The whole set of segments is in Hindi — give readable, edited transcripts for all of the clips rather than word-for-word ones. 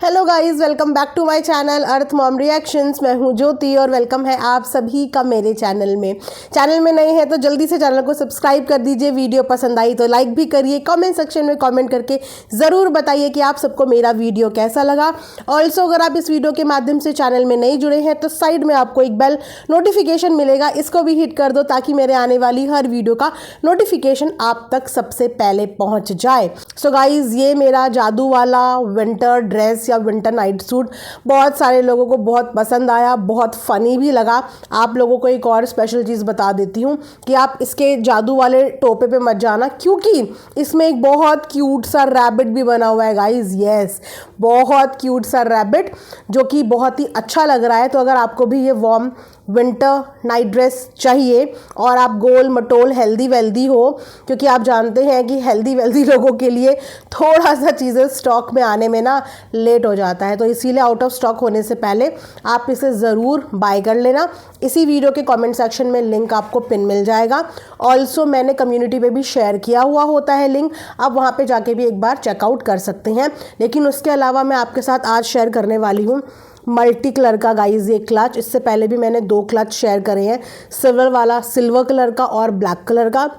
Hello guys, welcome back to my channel Earth Mom Reactions. मैं हूं ज्योति और वेलकम है आप सभी का मेरे चैनल में। चैनल में नए हैं तो जल्दी से चैनल को सब्सक्राइब कर दीजिए। वीडियो पसंद आई तो लाइक भी करिए। कमेंट सेक्शन में कमेंट करके ज़रूर बताइए कि आप सबको मेरा वीडियो कैसा लगा। ऑल्सो अगर आप इस वीडियो के माध्यम से चैनल में नहीं जुड़े हैं तो साइड में आपको एक बेल नोटिफिकेशन मिलेगा, इसको भी हिट कर दो ताकि मेरे आने वाली हर वीडियो का नोटिफिकेशन आप तक सबसे पहले पहुँच जाए। सो गाइज, ये मेरा जादू वाला विंटर ड्रेस या विंटर नाइट सूट बहुत सारे लोगों को बहुत पसंद आया, बहुत फ़नी भी लगा। आप लोगों को एक और स्पेशल चीज़ बता देती हूँ कि आप इसके जादू वाले टोपे पे मत जाना, क्योंकि इसमें एक बहुत क्यूट सा रैबिट भी बना हुआ है गाइज। यस, बहुत क्यूट सा रैबिट जो कि बहुत ही अच्छा लग रहा है। तो अगर आपको भी ये वार्म विंटर नाइट ड्रेस चाहिए और आप गोल मटोल हेल्दी वेल्दी हो, क्योंकि आप जानते हैं कि हेल्दी वेल्दी लोगों के लिए थोड़ा सा चीज़ें स्टॉक में आने में ना लेट हो जाता है, तो इसीलिए आउट ऑफ स्टॉक होने से पहले आप इसे ज़रूर बाय कर लेना। इसी वीडियो के कमेंट सेक्शन में लिंक आपको पिन मिल जाएगा। ऑल्सो मैंने कम्युनिटी पे भी शेयर किया हुआ होता है लिंक, आप वहाँ पे जाके भी एक बार चेकआउट कर सकते हैं। लेकिन उसके अलावा मैं आपके साथ आज शेयर करने वाली हूँ मल्टी कलर का गाइज ये क्लच। इससे पहले भी मैंने 2 क्लच शेयर करे हैं, सिल्वर कलर का और ब्लैक कलर का,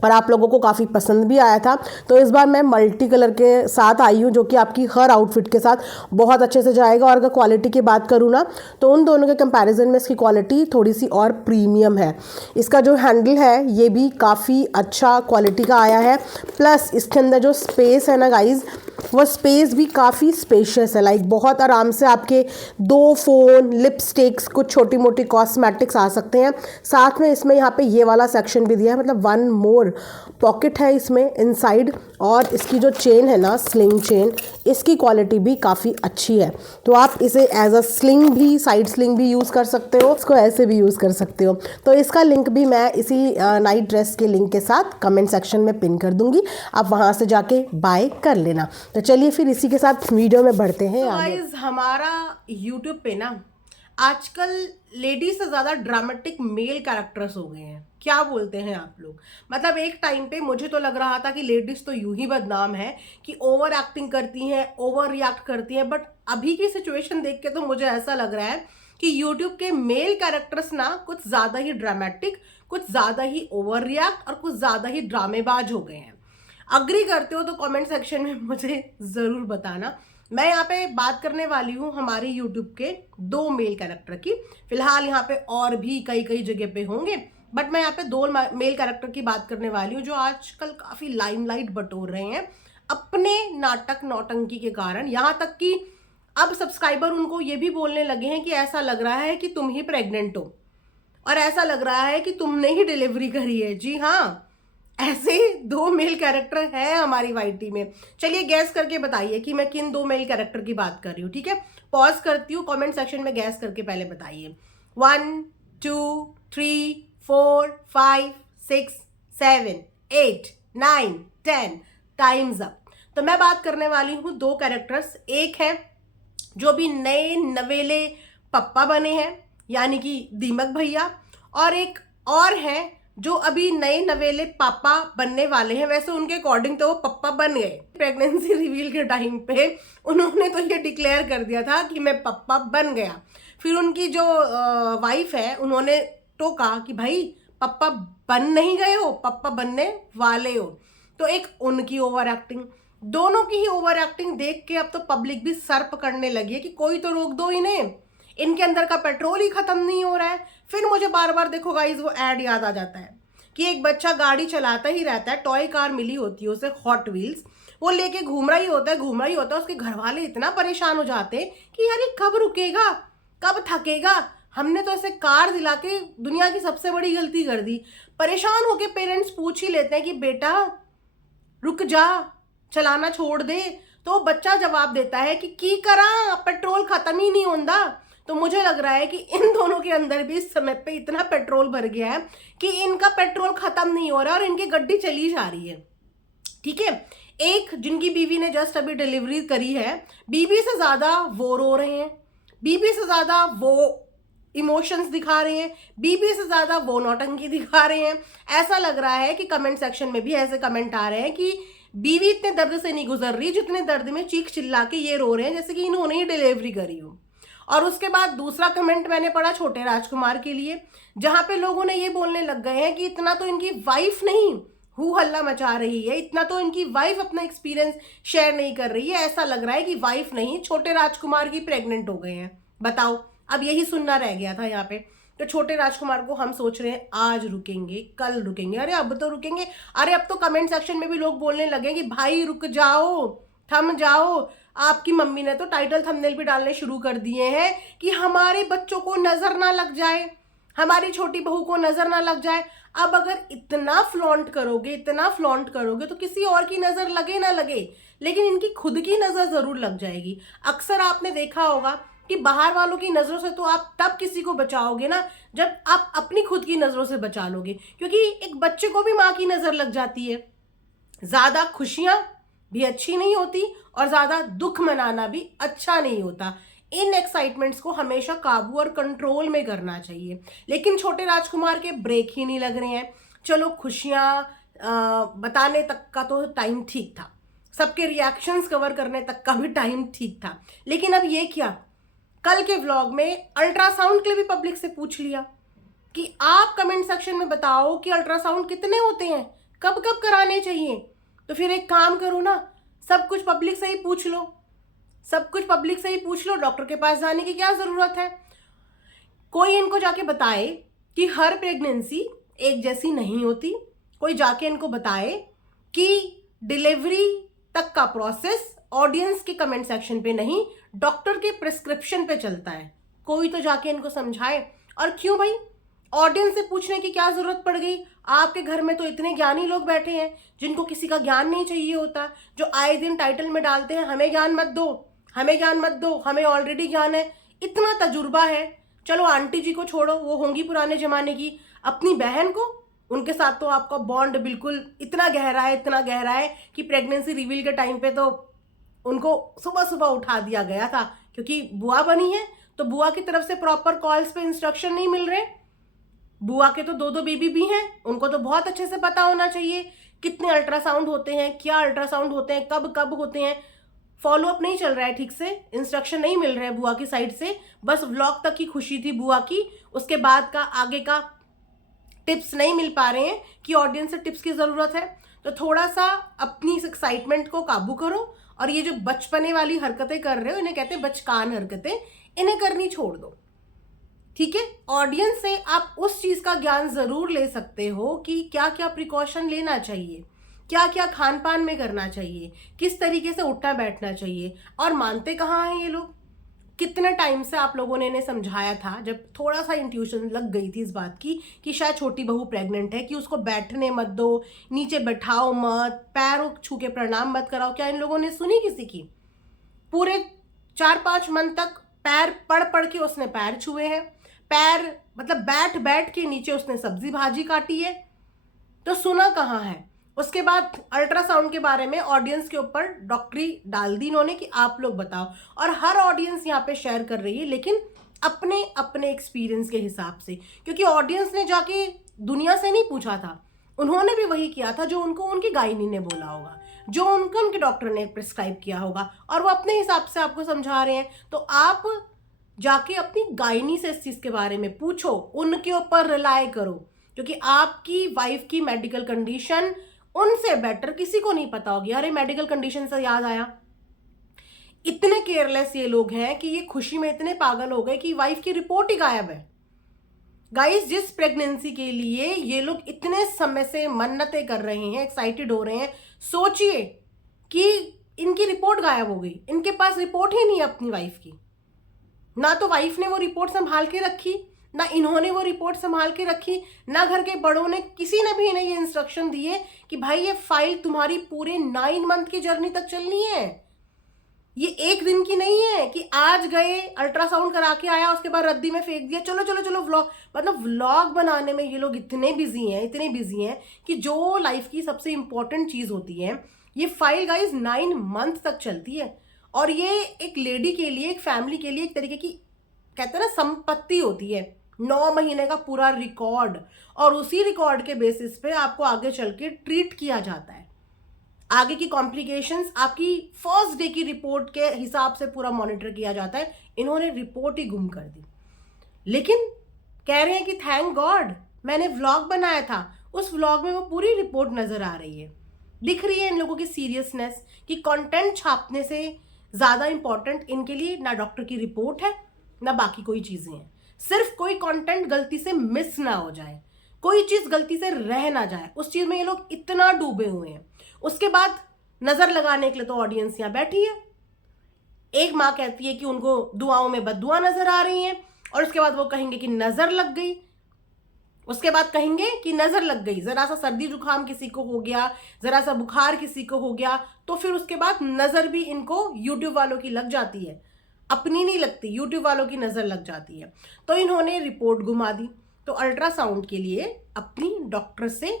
और आप लोगों को काफ़ी पसंद भी आया था। तो इस बार मैं मल्टी कलर के साथ आई हूँ जो कि आपकी हर आउटफिट के साथ बहुत अच्छे से जाएगा। और अगर क्वालिटी की बात करूँ ना तो उन दोनों के कंपैरिजन में इसकी क्वालिटी थोड़ी सी और प्रीमियम है। इसका जो हैंडल है ये भी काफ़ी अच्छा क्वालिटी का आया है, प्लस इसके अंदर जो स्पेस है ना गाइज, वो स्पेस भी काफ़ी स्पेशियस है। लाइक बहुत आराम से आपके 2 फ़ोन, लिपस्टिक्स, कुछ छोटी मोटी कॉस्मेटिक्स आ सकते हैं। साथ में इसमें यहाँ पे ये वाला सेक्शन भी दिया है, मतलब 1 मोर पॉकेट है इसमें इनसाइड। और इसकी जो चेन है ना, स्लिंग चेन, इसकी क्वालिटी भी काफ़ी अच्छी है। तो आप इसे एज अ स्लिंग भी, साइड स्लिंग भी यूज़ कर सकते हो, इसको ऐसे भी यूज़ कर सकते हो। तो इसका लिंक भी मैं इसी नाइट ड्रेस के लिंक के साथ कमेंट सेक्शन में पिन कर दूंगी, आप वहाँ से जाके बाय कर लेना। तो चलिए फिर इसी के साथ वीडियो में बढ़ते हैं आगे। हमारा यूट्यूब पे ना आजकल लेडीज से ज़्यादा ड्रामेटिक मेल कैरेक्टर्स हो गए हैं। क्या बोलते हैं आप लोग? मतलब एक टाइम पे मुझे तो लग रहा था कि लेडीज तो यूं ही बदनाम है कि ओवर एक्टिंग करती हैं, ओवर रिएक्ट करती हैं, बट अभी की सिचुएशन देख के तो मुझे ऐसा लग रहा है कि यूट्यूब के मेल कैरेक्टर्स ना कुछ ज़्यादा ही ड्रामेटिक, कुछ ज़्यादा ही ओवर रिएक्ट और कुछ ज़्यादा ही ड्रामेबाज हो गए हैं। अग्री करते हो तो कमेंट सेक्शन में मुझे ज़रूर बताना। मैं यहाँ पे बात करने वाली हूँ हमारे यूट्यूब के 2 मेल कैरेक्टर की। फिलहाल यहाँ पे और भी कई कई जगह पे होंगे, बट मैं यहाँ पे 2 मेल कैरेक्टर की बात करने वाली हूँ जो आजकल काफ़ी लाइमलाइट बटोर रहे हैं अपने नाटक नौटंकी के कारण। यहाँ तक कि अब सब्सक्राइबर उनको ये भी बोलने लगे हैं कि ऐसा लग रहा है कि तुम ही प्रेग्नेंट हो, और ऐसा लग रहा है कि तुमने ही डिलीवरी करी है। जी हाँ, ऐसे 2 मेल कैरेक्टर है हमारी वाईटी में। चलिए गैस करके बताइए कि मैं किन 2 मेल कैरेक्टर की बात कर रही हूँ। ठीक है, पॉज करती हूँ, कमेंट सेक्शन में गैस करके पहले बताइए। 1 2 3 4 5 6 7 8 9 10, टाइम्स अप। तो मैं बात करने वाली हूँ 2 कैरेक्टर्स। एक है जो भी नए नवेले पप्पा बने हैं, यानी कि दीमक भैया, और एक और है जो अभी नए नवेले पापा बनने वाले हैं। वैसे उनके अकॉर्डिंग तो वो पप्पा बन गए, प्रेगनेंसी रिवील के टाइम पे उन्होंने तो ये डिक्लेयर कर दिया था कि मैं पप्पा बन गया। फिर उनकी जो वाइफ है उन्होंने टोका कि भाई पप्पा बन नहीं गए हो, पप्पा बनने वाले हो। तो एक उनकी ओवर एक्टिंग, दोनों की ही ओवर एक्टिंग देख के अब तो पब्लिक भी सर पकड़ने लगी है कि कोई तो रोक दो इन्हें, इनके अंदर का पेट्रोल ही खत्म नहीं हो रहा है। फिर मुझे बार बार देखो गाइज वो ऐड याद आ जाता है कि एक बच्चा गाड़ी चलाता ही रहता है, टॉय कार मिली होती है उसे, हॉट व्हील्स, वो लेके घूम रहा ही होता है, घूम रहा ही होता है। उसके घर वाले इतना परेशान हो जाते हैं कि यार ये कब रुकेगा, कब थकेगा। हमने तो ऐसे कार दिला के दुनिया की सबसे बड़ी गलती कर दी। परेशान होके पेरेंट्स पूछ ही लेते हैं कि बेटा रुक जा, चलाना छोड़ दे। तो बच्चा जवाब देता है कि की करा, पेट्रोल खत्म ही नहीं होता। तो मुझे लग रहा है कि इन दोनों के अंदर भी इस समय पे इतना पेट्रोल भर गया है कि इनका पेट्रोल खत्म नहीं हो रहा और इनकी गड्डी चली जा रही है। ठीक है, एक जिनकी बीवी ने जस्ट अभी डिलीवरी करी है, बीवी से ज्यादा वो रो रहे हैं, बीवी से ज्यादा वो इमोशंस दिखा रहे हैं, बीबी से ज्यादा वो नौटंकी दिखा रहे हैं। ऐसा लग रहा है कि कमेंट सेक्शन में भी ऐसे कमेंट आ रहे हैं कि बीवी इतने दर्द से नहीं गुजर रही जितने दर्द में चीख चिल्ला के ये रो रहे हैं जैसे कि इन्होंने ही डिलीवरी करी हो। और उसके बाद दूसरा कमेंट मैंने पढ़ा छोटे राजकुमार के लिए, जहां पे लोगों ने ये बोलने लग गए हैं कि इतना तो इनकी वाइफ नहीं हु हल्ला मचा रही है, इतना तो इनकी वाइफ अपना एक्सपीरियंस शेयर नहीं कर रही है, ऐसा लग रहा है कि वाइफ नहीं छोटे राजकुमार की प्रेग्नेंट हो गए हैं। बताओ, अब यही सुनना रह गया था यहाँ पे। तो छोटे राजकुमार को हम सोच रहे हैं आज रुकेंगे, कल रुकेंगे, अरे अब तो रुकेंगे। अरे अब तो कमेंट सेक्शन में भी लोग बोलने लगे कि भाई रुक जाओ, थम जाओ। आपकी मम्मी ने तो टाइटल थंबनेल भी डालने शुरू कर दिए हैं कि हमारे बच्चों को नजर ना लग जाए, हमारी छोटी बहू को नजर ना लग जाए। अब अगर इतना फ्लॉन्ट करोगे, इतना फ्लॉन्ट करोगे तो किसी और की नजर लगे ना लगे, लेकिन इनकी खुद की नजर जरूर लग जाएगी। अक्सर आपने देखा होगा कि बाहर वालों की नजरों से तो आप तब किसी को बचाओगे ना जब आप अपनी खुद की नजरों से बचा लोगे, क्योंकि एक बच्चे को भी माँ की नजर लग जाती है। ज्यादा खुशियां भी अच्छी नहीं होती और ज्यादा दुख मनाना भी अच्छा नहीं होता। इन एक्साइटमेंट्स को हमेशा काबू और कंट्रोल में करना चाहिए, लेकिन छोटे राजकुमार के ब्रेक ही नहीं लग रहे हैं। चलो खुशियां बताने तक का तो टाइम ठीक था, सबके रिएक्शंस कवर करने तक का भी टाइम ठीक था, लेकिन अब ये क्या, कल के व्लॉग में अल्ट्रासाउंड के लिए भी पब्लिक से पूछ लिया कि आप कमेंट सेक्शन में बताओ कि अल्ट्रासाउंड कितने होते हैं, कब कब कराने चाहिए। तो फिर एक काम करो ना, सब कुछ पब्लिक से ही पूछ लो, सब कुछ पब्लिक से ही पूछ लो, डॉक्टर के पास जाने की क्या जरूरत है। कोई इनको जाके बताए कि हर प्रेगनेंसी एक जैसी नहीं होती, कोई जाके इनको बताए कि डिलीवरी तक का प्रोसेस ऑडियंस के कमेंट सेक्शन पे नहीं, डॉक्टर के प्रिस्क्रिप्शन पे चलता है। कोई तो जाके इनको समझाए। और क्यों भाई ऑडियंस से पूछने की क्या जरूरत पड़ गई? आपके घर में तो इतने ज्ञानी लोग बैठे हैं जिनको किसी का ज्ञान नहीं चाहिए होता, जो आए दिन टाइटल में डालते हैं हमें ज्ञान मत दो, हमें ज्ञान मत दो, हमें ऑलरेडी ज्ञान है, इतना तजुर्बा है। चलो आंटी जी को छोड़ो, वो होंगी पुराने जमाने की, अपनी बहन को, उनके साथ तो आपका बॉन्ड बिल्कुल इतना गहरा है, इतना गहरा है कि प्रेगनेंसी रिवील के टाइम पे तो उनको सुबह सुबह उठा दिया गया था, क्योंकि बुआ बनी है तो बुआ की तरफ से प्रॉपर कॉल्स पे इंस्ट्रक्शन नहीं मिल रहे। बुआ के तो दो दो बेबी भी हैं, उनको तो बहुत अच्छे से पता होना चाहिए कितने अल्ट्रासाउंड होते हैं, क्या अल्ट्रासाउंड होते हैं, कब कब होते हैं। फॉलो अप नहीं चल रहा है ठीक से, इंस्ट्रक्शन नहीं मिल रहा है बुआ की साइड से, बस व्लॉग तक की खुशी थी बुआ की, उसके बाद का आगे का टिप्स नहीं मिल पा रहे हैं कि ऑडियंस से टिप्स की जरूरत है। तो थोड़ा सा अपनी इस एक्साइटमेंट को काबू करो, और ये जो बचपने वाली हरकतें कर रहे हो इन्हें कहते हैं बचकान हरकतें, इन्हें करनी छोड़ दो। ठीक है, ऑडियंस से आप उस चीज का ज्ञान जरूर ले सकते हो कि क्या क्या प्रिकॉशन लेना चाहिए, क्या क्या खान पान में करना चाहिए, किस तरीके से उठना बैठना चाहिए। और मानते कहाँ हैं ये लोग? कितने टाइम से आप लोगों ने इन्हें समझाया था, जब थोड़ा सा इंट्यूशन लग गई थी इस बात की कि शायद छोटी बहू प्रेग्नेंट है, कि उसको बैठने मत दो, नीचे बैठाओ मत, पैरों छू के प्रणाम मत कराओ। क्या इन लोगों ने सुनी किसी की? पूरे 4-5 मंथ तक पैर पड़ पड़ के उसने पैर छुए हैं, पैर मतलब बैठ बैठ के नीचे उसने सब्जी भाजी काटी है, तो सुना कहाँ है? उसके बाद अल्ट्रासाउंड के बारे में ऑडियंस के ऊपर डॉक्टरी डाल दी इन्होंने कि आप लोग बताओ, और हर ऑडियंस यहाँ पे शेयर कर रही है, लेकिन अपने अपने एक्सपीरियंस के हिसाब से, क्योंकि ऑडियंस ने जाके दुनिया से नहीं पूछा था, उन्होंने भी वही किया था जो उनको उनकी गायनी ने बोला होगा, जो उनके डॉक्टर ने प्रिस्क्राइब किया होगा, और वो अपने हिसाब से आपको समझा रहे हैं। तो आप जाके अपनी गायनी से इस चीज के बारे में पूछो, उनके ऊपर रिलाय करो, क्योंकि आपकी वाइफ की मेडिकल कंडीशन उनसे बेटर किसी को नहीं पता होगी। अरे मेडिकल कंडीशन से याद आया, इतने केयरलेस ये लोग हैं कि ये खुशी में इतने पागल हो गए कि वाइफ की रिपोर्ट ही गायब है। गाइस, जिस प्रेगनेंसी के लिए ये लोग इतने समय से मन्नतें कर रहे हैं, एक्साइटेड हो रहे हैं, सोचिए कि इनकी रिपोर्ट गायब हो गई, इनके पास रिपोर्ट ही नहीं है अपनी वाइफ की। ना तो वाइफ ने वो रिपोर्ट संभाल के रखी, ना इन्होंने वो रिपोर्ट संभाल के रखी, ना घर के बड़ों ने, किसी ने भी इन्हें ये इंस्ट्रक्शन दिए कि भाई ये फाइल तुम्हारी पूरे 9 मंथ की जर्नी तक चलनी है, ये एक दिन की नहीं है कि आज गए अल्ट्रासाउंड करा के आया उसके बाद रद्दी में फेंक दिया, चलो चलो चलो व्लॉग। मतलब व्लॉग बनाने में ये लोग इतने बिजी हैं, इतने बिजी हैं कि जो लाइफ की सबसे इंपॉर्टेंट चीज होती है, ये फाइल गाइज 9 मंथ तक चलती है। और ये एक लेडी के लिए, एक फैमिली के लिए एक तरीके की कहते हैं ना संपत्ति होती है, 9 महीने का पूरा रिकॉर्ड, और उसी रिकॉर्ड के बेसिस पे आपको आगे चल के ट्रीट किया जाता है। आगे की कॉम्प्लिकेशंस आपकी फर्स्ट डे की रिपोर्ट के हिसाब से पूरा मॉनिटर किया जाता है। इन्होंने रिपोर्ट ही गुम कर दी, लेकिन कह रहे हैं कि थैंक गॉड मैंने व्लॉग बनाया था, उस व्लॉग में वो पूरी रिपोर्ट नजर आ रही है। दिख रही है इन लोगों की सीरियसनेस कि कंटेंट छापने से ज़्यादा इंपॉर्टेंट इनके लिए ना डॉक्टर की रिपोर्ट है ना बाकी कोई चीज़ें हैं। सिर्फ कोई कंटेंट गलती से मिस ना हो जाए, कोई चीज़ गलती से रह ना जाए, उस चीज़ में ये लोग इतना डूबे हुए हैं। उसके बाद नज़र लगाने के लिए तो ऑडियंस यहाँ बैठी है। एक माँ कहती है कि उनको दुआओं में बद्दुआ नजर आ रही हैं, और उसके बाद वो कहेंगे कि नज़र लग गई, उसके बाद कहेंगे कि नजर लग गई, जरा सा सर्दी जुकाम किसी को हो गया, जरा सा बुखार किसी को हो गया, तो फिर उसके बाद नजर भी इनको यूट्यूब वालों की लग जाती है, अपनी नहीं लगती, यूट्यूब वालों की नजर लग जाती है। तो इन्होंने रिपोर्ट घुमा दी। तो अल्ट्रासाउंड के लिए अपनी डॉक्टर से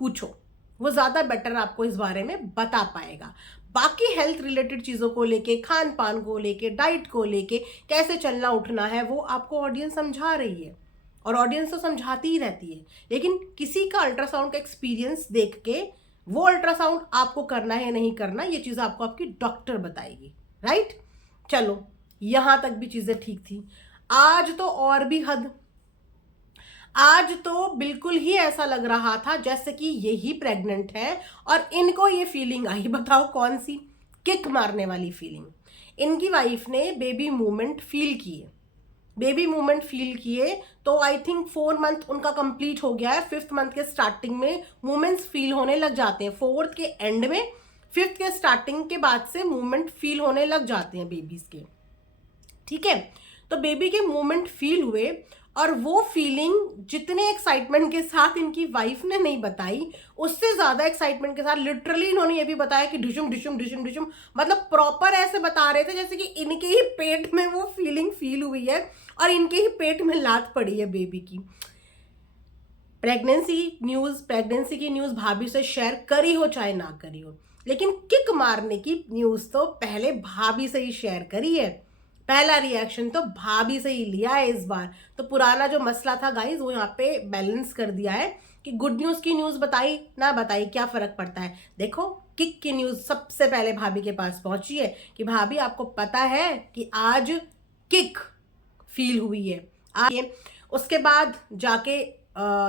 पूछो, वो ज्यादा बेटर आपको इस बारे में बता पाएगा। बाकी हेल्थ रिलेटेड चीजों को लेके, खान पान को लेके, डाइट को लेके, कैसे चलना उठना है, वो आपको ऑडियंस समझा रही है, और ऑडियंस तो समझाती ही रहती है। लेकिन किसी का अल्ट्रासाउंड का एक्सपीरियंस देख के वो अल्ट्रासाउंड आपको करना है नहीं करना, ये चीज़ आपको आपकी डॉक्टर बताएगी, राइट। चलो, यहां तक भी चीज़ें ठीक थी। आज तो और भी हद, आज तो बिल्कुल ही ऐसा लग रहा था जैसे कि ये ही प्रेग्नेंट है और इनको ये फीलिंग आई। बताओ कौन सी? किक मारने वाली फीलिंग। इनकी वाइफ ने बेबी मूवमेंट फील किए, बेबी मूवमेंट फील किए तो आई थिंक 4 मंथ उनका कंप्लीट हो गया है। 5th मंथ के स्टार्टिंग में मूवमेंट्स फील होने लग जाते हैं, 4th के एंड में, 5th के स्टार्टिंग के बाद से मूवमेंट फील होने लग जाते हैं बेबीज के, ठीक है। तो बेबी के मूवमेंट फील हुए, और वो फीलिंग जितने एक्साइटमेंट के साथ इनकी वाइफ ने नहीं बताई, उससे ज्यादा एक्साइटमेंट के साथ लिटरली इन्होंने ये भी बताया कि ढिशुम ढिशुम ढिशुम ढिशुम, मतलब प्रॉपर ऐसे बता रहे थे जैसे कि इनके ही पेट में वो फीलिंग फील हुई है और इनके ही पेट में लात पड़ी है बेबी की। प्रेगनेंसी की न्यूज भाभी से शेयर करी हो चाहे ना करी हो, लेकिन किक मारने की न्यूज तो पहले भाभी से ही शेयर करी है। पहला रिएक्शन तो भाभी से ही लिया है इस बार। तो पुराना जो मसला था गाइज, वो यहाँ पे बैलेंस कर दिया है कि गुड न्यूज की न्यूज बताई ना बताई क्या फर्क पड़ता है। देखो, किक की न्यूज सबसे पहले भाभी के पास पहुंची है कि भाभी आपको पता है कि आज किक फील हुई है आज। उसके बाद जाके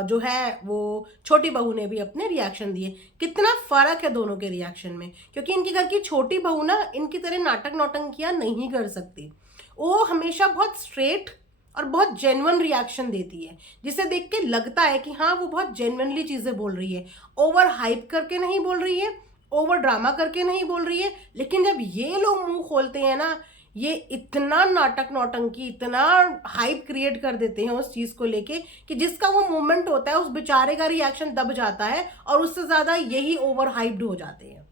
जो है वो छोटी बहू ने भी अपने रिएक्शन दिए। कितना फर्क है दोनों के रिएक्शन में, क्योंकि इनके घर की छोटी बहू ना इनकी तरह नाटक नौटंकियां नहीं कर सकती। वो हमेशा बहुत स्ट्रेट और बहुत जेन्युइन रिएक्शन देती है, जिसे देख के लगता है कि हाँ वो बहुत जेन्युइनली चीजें बोल रही है, ओवर हाइप करके नहीं बोल रही है, ओवर ड्रामा करके नहीं बोल रही है। लेकिन जब ये लोग मुंह खोलते हैं ना, ये इतना नाटक नौटंकी, इतना हाइप क्रिएट कर देते हैं उस चीज को लेके कि जिसका वो मोमेंट होता है उस बेचारे का रिएक्शन दब जाता है, और उससे ज्यादा यही ओवर हाइप्ड हो जाते हैं,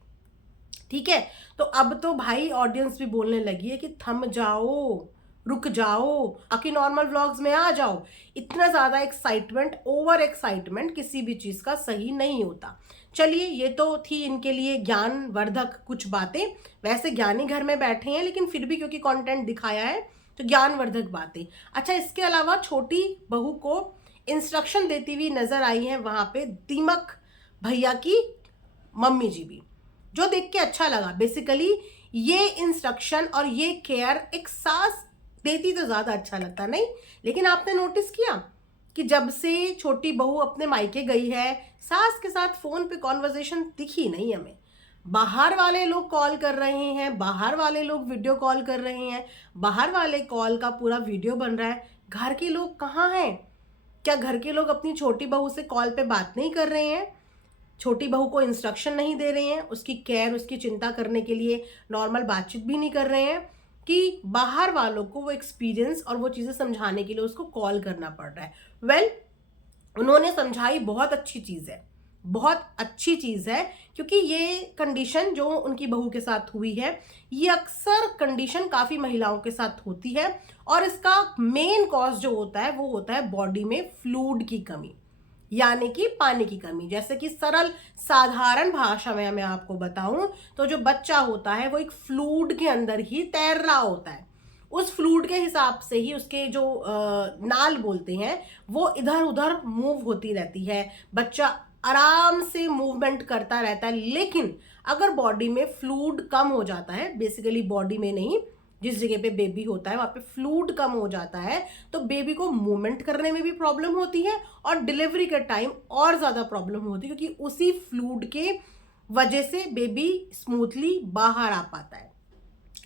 ठीक है। तो अब तो भाई ऑडियंस भी बोलने लगी है कि थम जाओ, रुक जाओ, आखिर नॉर्मल व्लॉग्स में आ जाओ। इतना ज्यादा एक्साइटमेंट, ओवर एक्साइटमेंट किसी भी चीज का सही नहीं होता। चलिए, ये तो थी इनके लिए ज्ञानवर्धक कुछ बातें। वैसे ज्ञानी घर में बैठे हैं, लेकिन फिर भी क्योंकि कंटेंट दिखाया है तो ज्ञानवर्धक बातें। अच्छा, इसके अलावा छोटी बहू को इंस्ट्रक्शन देती हुई नजर आई है वहां पे दीमक भैया की मम्मी जी भी, जो देख के अच्छा लगा। बेसिकली ये इंस्ट्रक्शन और ये केयर एक सास देती तो ज्यादा अच्छा लगता नहीं, लेकिन आपने नोटिस किया कि जब से छोटी बहू अपने मायके गई है, सास के साथ फोन पे कॉन्वर्सेशन दिखी नहीं हमें। बाहर वाले लोग कॉल कर रहे हैं, बाहर वाले लोग वीडियो कॉल कर रहे हैं, बाहर वाले कॉल का पूरा वीडियो बन रहा है। घर के लोग कहाँ हैं? क्या घर के लोग अपनी छोटी बहू से कॉल पे बात नहीं कर रहे हैं? छोटी बहू को इंस्ट्रक्शन नहीं दे रहे हैं, उसकी केयर, उसकी चिंता करने के लिए नॉर्मल बातचीत भी नहीं कर रहे हैं कि बाहर वालों को वो एक्सपीरियंस और वो चीज़ें समझाने के लिए उसको कॉल करना पड़ रहा है। वेल, उन्होंने समझाई, बहुत अच्छी चीज़ है, बहुत अच्छी चीज़ है, क्योंकि ये कंडीशन जो उनकी बहू के साथ हुई है, ये अक्सर कंडीशन काफ़ी महिलाओं के साथ होती है, और इसका मेन कॉज जो होता है वो होता है बॉडी में फ्लूइड की कमी, यानी कि पानी की कमी। जैसे कि सरल साधारण भाषा में मैं आपको बताऊं तो जो बच्चा होता है वो एक फ्लूइड के अंदर ही तैर रहा होता है। उस फ्लूइड के हिसाब से ही उसके जो नाल बोलते हैं वो इधर उधर मूव होती रहती है। बच्चा आराम से मूवमेंट करता रहता है। लेकिन अगर बॉडी में फ्लूइड कम हो जाता है, बेसिकली बॉडी में नहीं, जिस जगह पे बेबी होता है वहां पे फ्लूइड कम हो जाता है, तो बेबी को मूवमेंट करने में भी प्रॉब्लम होती है और डिलीवरी के टाइम और ज्यादा प्रॉब्लम होती है, क्योंकि उसी फ्लूइड के वजह से बेबी स्मूथली बाहर आ पाता है।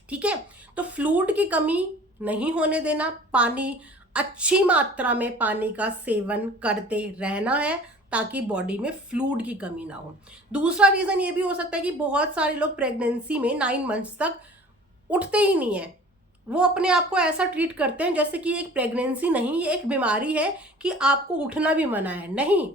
ठीक है, तो फ्लूइड की कमी नहीं होने देना, पानी, अच्छी मात्रा में पानी का सेवन करते रहना है ताकि बॉडी में फ्लूइड की कमी ना हो। दूसरा रीजन ये भी हो सकता है कि बहुत सारे लोग प्रेगनेंसी में 9 मंथ्स तक उठते ही नहीं है। वो अपने आप को ऐसा ट्रीट करते हैं जैसे कि एक प्रेगनेंसी नहीं, ये एक बीमारी है कि आपको उठना भी मना है। नहीं,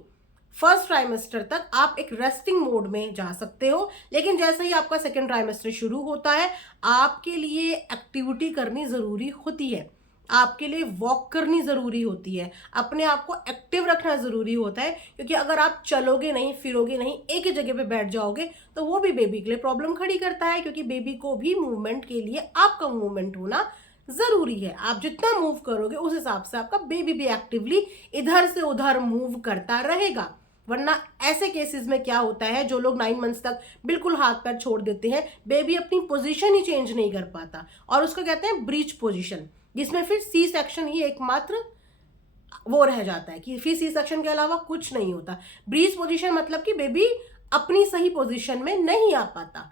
फर्स्ट ट्राइमेस्टर तक आप एक रेस्टिंग मोड में जा सकते हो, लेकिन जैसे ही आपका सेकेंड ट्राइमेस्टर शुरू होता है, आपके लिए एक्टिविटी करनी जरूरी होती है, आपके लिए वॉक करनी जरूरी होती है, अपने आप को एक्टिव रखना जरूरी होता है, क्योंकि अगर आप चलोगे नहीं, फिरोगे नहीं, एक ही जगह पे बैठ जाओगे तो वो भी बेबी के लिए प्रॉब्लम खड़ी करता है, क्योंकि बेबी को भी मूवमेंट के लिए आपका मूवमेंट होना जरूरी है। आप जितना मूव करोगे उस हिसाब से आपका बेबी भी एक्टिवली इधर से उधर मूव करता रहेगा। वरना ऐसे केसेस में क्या होता है, जो लोग 9 मंथ्स तक बिल्कुल हाथ पैर छोड़ देते हैं, बेबी अपनी पोजीशन ही चेंज नहीं कर पाता और उसको कहते हैं ब्रीच पोजीशन, जिसमें फिर सी सेक्शन ही एकमात्र वो रह जाता है कि फिर सी सेक्शन के अलावा कुछ नहीं होता। ब्रीच पोजीशन मतलब कि बेबी अपनी सही पोजीशन में नहीं आ पाता,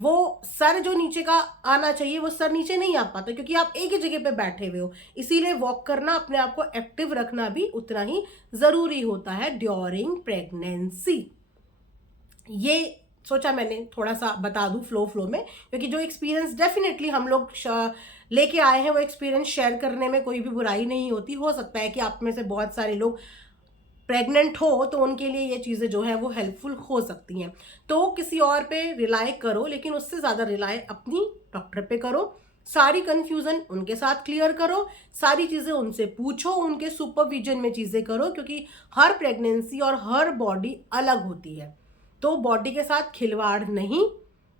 वो सर जो नीचे का आना चाहिए वो सर नीचे नहीं आ पाता, क्योंकि आप एक ही जगह पे बैठे हुए हो। इसीलिए वॉक करना, अपने आप को एक्टिव रखना भी उतना ही जरूरी होता है ड्यूरिंग प्रेगनेंसी। ये सोचा मैंने थोड़ा सा बता दूं फ्लो में, क्योंकि जो एक्सपीरियंस डेफिनेटली हम लोग लेके आए हैं वो एक्सपीरियंस शेयर करने में कोई भी बुराई नहीं होती। हो सकता है कि आप में से बहुत सारे लोग प्रेग्नेंट हो तो उनके लिए ये चीज़ें जो है वो हेल्पफुल हो सकती हैं। तो किसी और पे रिलाय करो, लेकिन उससे ज़्यादा रिलाय अपनी डॉक्टर पे करो। सारी कंफ्यूजन उनके साथ क्लियर करो, सारी चीज़ें उनसे पूछो, उनके सुपरविजन में चीज़ें करो, क्योंकि हर प्रेगनेंसी और हर बॉडी अलग होती है। तो बॉडी के साथ खिलवाड़ नहीं,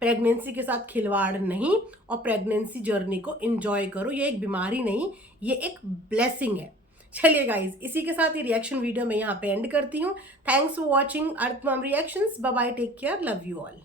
प्रेगनेंसी के साथ खिलवाड़ नहीं, और प्रेगनेंसी जर्नी को एंजॉय करो। ये एक बीमारी नहीं, ये एक ब्लेसिंग है। चलिए गाइज, इसी के साथ ये रिएक्शन वीडियो मैं यहाँ पे एंड करती हूँ। Thanks for watching Earth Mom Reactions. Bye bye, take care, love you all.